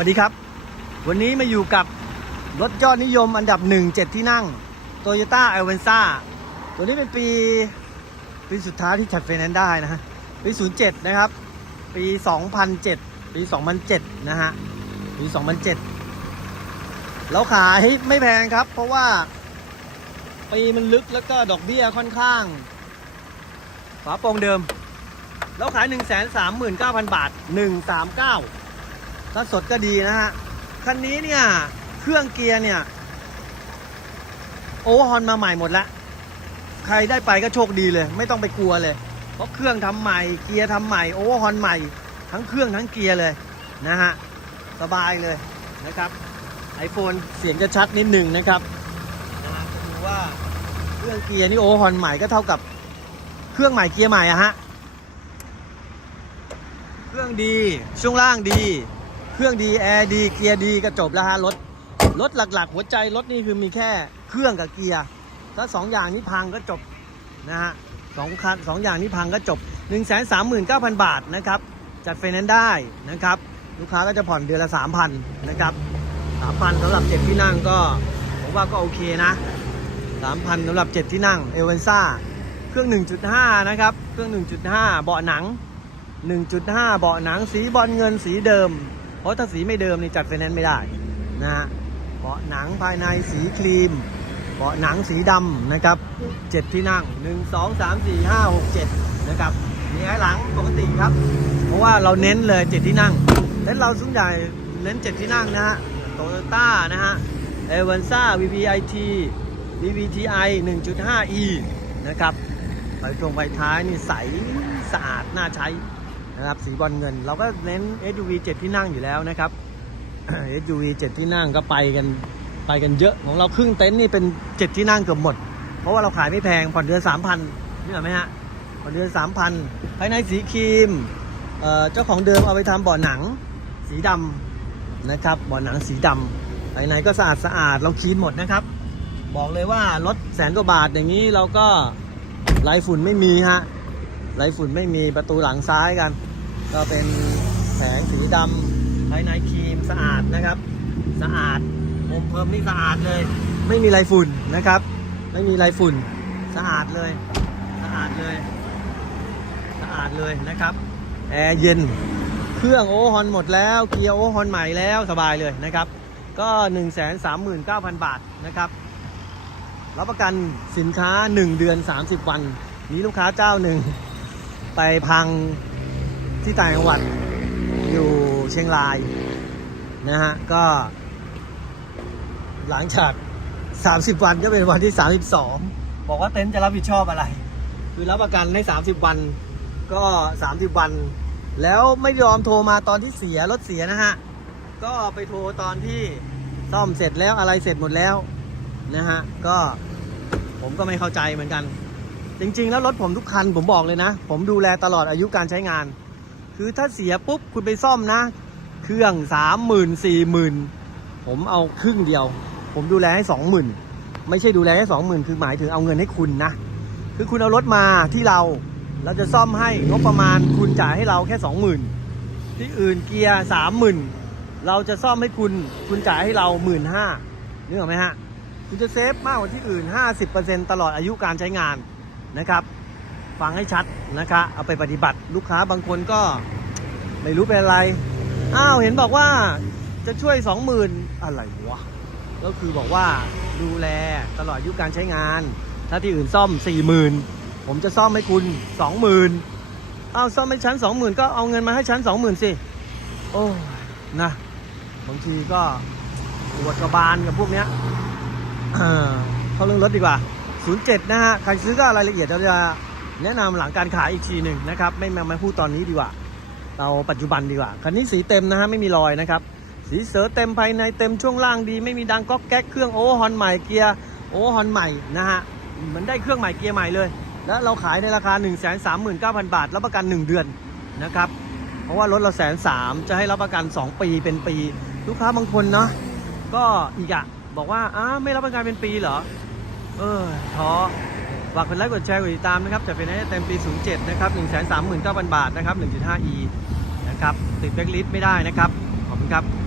วัสดีครับ วันนี้มาอยู่กับรถยอดนิยมอันดับหนึ่งเจ็ดที่นั่ง Toyota a v a n z a ตัวนี้เป็นปี ปีสุดท้ายที่จัดไฟแนนซ์ได้นะฮะ ปี 07 นะครับ ปี 2007 ปี 2007 นะฮะ ปี 2007 เราขายไม่แพงครับ เพราะว่า ปีมันลึกแล้วก็ดอกเบี้ยค่อนข้างฝาโปรงเดิม เราขาย 1 3 9 0 0 0 บาท 139 ถ้าสดก็ดีนะฮะ คันนี้เนี่ย เครื่องเกียร์เนี่ย โอเวอร์ฮอนมาใหม่หมดล้วใครได้ไปก็โชคดีเลย ไม่ต้องไปกลัวเลย เพราะเครื่องทำใหม่ เกียร์ทำใหม่ โอเวอร์ฮอนใหม่ ทั้งเครื่องทั้งเกียร์เลยนะฮะ สบายเลยนะครับ iPhone เสียงจะชัดนิดหนึ่งนะครับนะฮะดูว่าเครื่องเกียร์นี่โอเวอร์ฮอนใหม่ก็เท่ากับเครื่องใหม่เกียร์ใหม่อะฮะ เครื่องดีช่วงล่างดี เครื่องดีแอร์ดีเกียร์ดีก็จบแล้วฮะรถรถหลักๆ หัวใจรถนี่คือมีแค่เครื่องกับเกียร์ถ้าสองอย่างนี้พังก็จบนะฮะสองคันสองอย่างนี้พังก็จบ 1 3 9 0 0 0 บาทนะครับจัดไฟแนนซ์ได้นะครับ ลูกค้าก็จะผ่อนเดือนละ 3,000นะครับ3,000สำหรับ7ที่นั่งก็ผมว่าก็โอเคนะ 3,000สำหรับ7ที่นั่งเอเวนซ่าเครื่อง 1.5 นะครับ เครื่อง 1.5 เบาะหนัง 1.5 เบาะหนังสีบอลเงินสีเดิม เพราะถ้าสีไม่เดิมนี่จัดไฟแนนซ์ไม่ได้นะฮะเบาะหนังภายในสีครีมเบาะหนังสีดำนะครับ7ที่นั่ง1 2 3 4 5 6 7นะครับมีไอ้หลังปกติครับ เพราะว่าเราเน้นเลย7ที่นั่งเน้นเราส่วนใหญ่เน้น7ที่นั่งนะฮะโตโยต้านะฮะเอเวนซ่า VVIT VVTi 1.5e นะครับไฟตรงไฟท้ายนี่ใสสะอาดน่าใช้ นะครับสีบอลเงิน เราก็เน้น SUV 7 ที่นั่งอยู่แล้วนะครับ SUV 7 ที่นั่งก็ไปกันไปกันเยอะของเราครึ่งเต็นท์นี่เป็น 7 ที่นั่งเกือบหมด เพราะว่าเราขายไม่แพงผ่อนเดือน 3,000นี่เห็นไหมฮะผ่อนเดือน 3,000 ภายในสีครีมเเจ้าของเดิมเอาไปทำเบาะหนังสีดำนะครับเบาะหนังสีดำภายในก็สะอาดสะอาดเราคลีนหมดนะครับ บอกเลยว่ารถแสนกว่าบาทอย่างนี้เราก็ลายฝุ่นไม่มีฮะลายฝุ่นไม่มีประตูหลังซ้ายกัน ก็เป็นแผงสีดำภายในครีมสะอาดนะครับ สะอาดมุมเพิ่มนี่สะอาดเลย ไม่มีลายฝุ่นนะครับ ไม่มีลายฝุ่นสะอาดเลยสะอาดเลยสะอาดเลยนะครับแอร์เย็นเครื่องโอฮอนหมดแล้วเกียร์โอฮอนใหม่แล้วสบายเลยนะครับ ก็ 1 3 9 0 0 0 บาทนะครับรับประกันสินค้า 1 เดือน 30 วัน มีลูกค้าเจ้าหนึ่งไปพัง ที่ต่างจังหวัดอยู่เชียงรายนะฮะ ก็ หลังจาก 30 วันก็เป็นวันที่ 32 บอกว่าเต็นท์จะรับผิดชอบอะไร คือรับประกันให้ 30 วันก็ 30 วัน แล้วไม่ยอมโทรมาตอนที่เสียรถเสียนะฮะ ก็ไปโทรตอนที่ซ่อมเสร็จแล้วอะไรเสร็จหมดแล้วนะฮะ ก็ผมก็ไม่เข้าใจเหมือนกัน จริง ๆ แล้วรถผมทุกคันผมบอกเลยนะ ผมดูแลตลอดอายุการใช้งาน คือถ้าเสียปุ๊บคุณไปซ่อมนะ เครื่องสามหมื่นสี่หมื่นผมเอาครึ่งเดียว ผมดูแลให้สองหมื่นไม่ใช่ดูแลให้สองหมื่นคือหมายถึงเอาเงินให้คุณนะ คือคุณเอารถมาที่เราเราจะซ่อมให้งบประมาณคุณจ่ายให้เราแค่สองหมื่นที่อื่นเกียร์สามหมื่นเราจะซ่อมให้คุณคุณจ่ายให้เราหมื่นห้านึกออกไหมฮะ คุณจะเซฟมากกว่าที่อื่น 50%ตลอดอายุการใช้งานนะครับ ฟังให้ชัดนะคะเอาไปปฏิบัติลูกค้าบางคนก็ไม่รู้เป็นอะไร อ้าว เห็นบอกว่าจะช่วย 20,000 อะไรวะ ก็คือบอกว่าดูแลตลอดอายุการใช้งาน ถ้าที่อื่นซ่อม 40,000 ผมจะซ่อมให้คุณ 20,000อ้าซ่อมให้ฉัน20,000 ก็เอาเงินมาให้ฉัน20,000 สิ โอ้นะบางทีก็ปวดกระบาลกับพวกเนี้ยเออเข้าเรื่องรถดีกว่า 07 นะฮะ ใครซื้อก็รายละเอียดเราจะ แนะนำหลังการขายอีกทีหนึ่งนะครับ ไม่มามาพูดตอนนี้ดีกว่า เราปัจจุบันดีกว่า คันนี้สีเต็มนะฮะไม่มีรอยนะครับ สีเสือเต็มภายในเต็มช่วงล่างดี ไม่มีดังก๊อกแก๊กเครื่องโอเวอร์ฮอนใหม่เกียร์โอเวอร์ฮอนใหม่นะฮะมือนได้เครื่องใหม่เกียร์ใหม่เลย แล้วเราขายในราคา 1 3 9 0 0 0 บาทรับประกัน 1 เดือนนะครับเพราะว่ารถเราแสนสามจะให้รับประกัน 2 ปีเป็นปี ลูกค้าบางคนเนาะก็อีกอะบอกว่าอ้าไม่รับประกันเป็นปีเหรอ เออท้อากกดไลค์กดแชร์กดติดตามนะครับจะเป็นให้เต็มปี 07 นะครับ 1 3 9 0 0 0 บาทนะครับ 1.5e นะครับติดแบ็กลิสต์ไม่ได้นะครับ ขอบคุณครับ